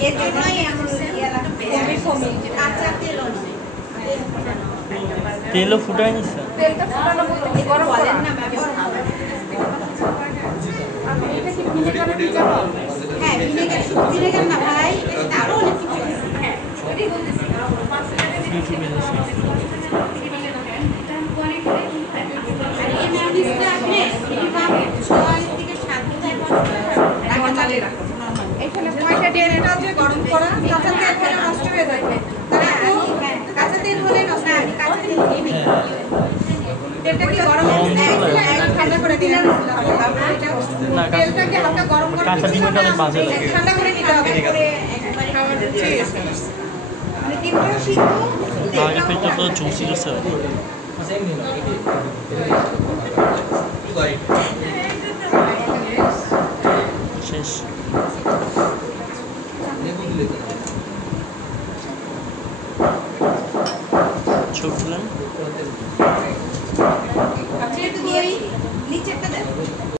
এর জন্যই এমন আচ্ছা তেলও ফুটায় নিচ্ছে তেলটা ফুটানো বলতে গরম করা না এটা কি ভিনেগারে ভিজানো হ্যাঁ ভিনেগার না ভাই এটা আরো অনেক কিছু আছে হ্যাঁ এটাই বলতেছি ইউটিউবে দেখছি আর এই ম্যায়োনিজটা আপনি মিনিমাম 6 থেকে 7 ঘন্টা চালে রাখুন এখানে কয়টা তেলটা যে গরম করা কাঁচা তেল হলে নষ্ট হয়ে যাবে কাঁচা তেল হলে নষ্ট হয় কাঁচা তেল দিই তেলটা কি গরম ঠান্ডা করে দিলাম তেলটাকে হালকা গরম করে কাঁচা ডিমটা অনেক বাজে লাগে ঠান্ডা করে নিতে হবে মানে ডিমটা সিদ্ধ আগে পেটটা তো জুসি গেছে শেষ ছবি তুলেন নিচেরটা